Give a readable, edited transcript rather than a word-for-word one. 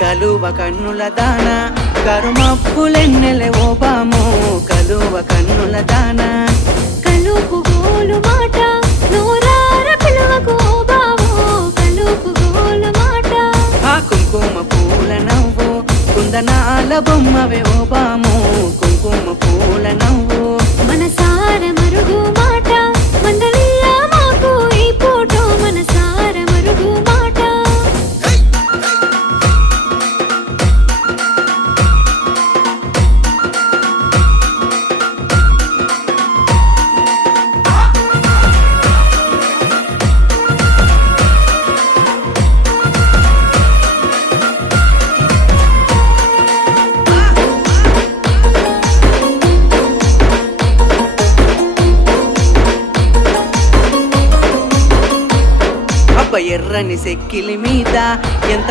కలువ కన్నుల దాన కరుమప్పులెన్నెలే ఓ బాము కలువ కన్నుల దాన కలుపు గోలు మాట నూరార పిలువకు ఓ బావో కలుపు గోలు మాట ఆ కుంకుమ పూల నవ్వు కుందనాల బొమ్మవే ఓ బాము కుంకుమ పూల నవ్వు మనసార మరుగు మాట మందలియ మాకు ఈ పూట మనసార మరుగు మాట అబ్బ ఎర్రని సెక్కిలి మీద ఎంత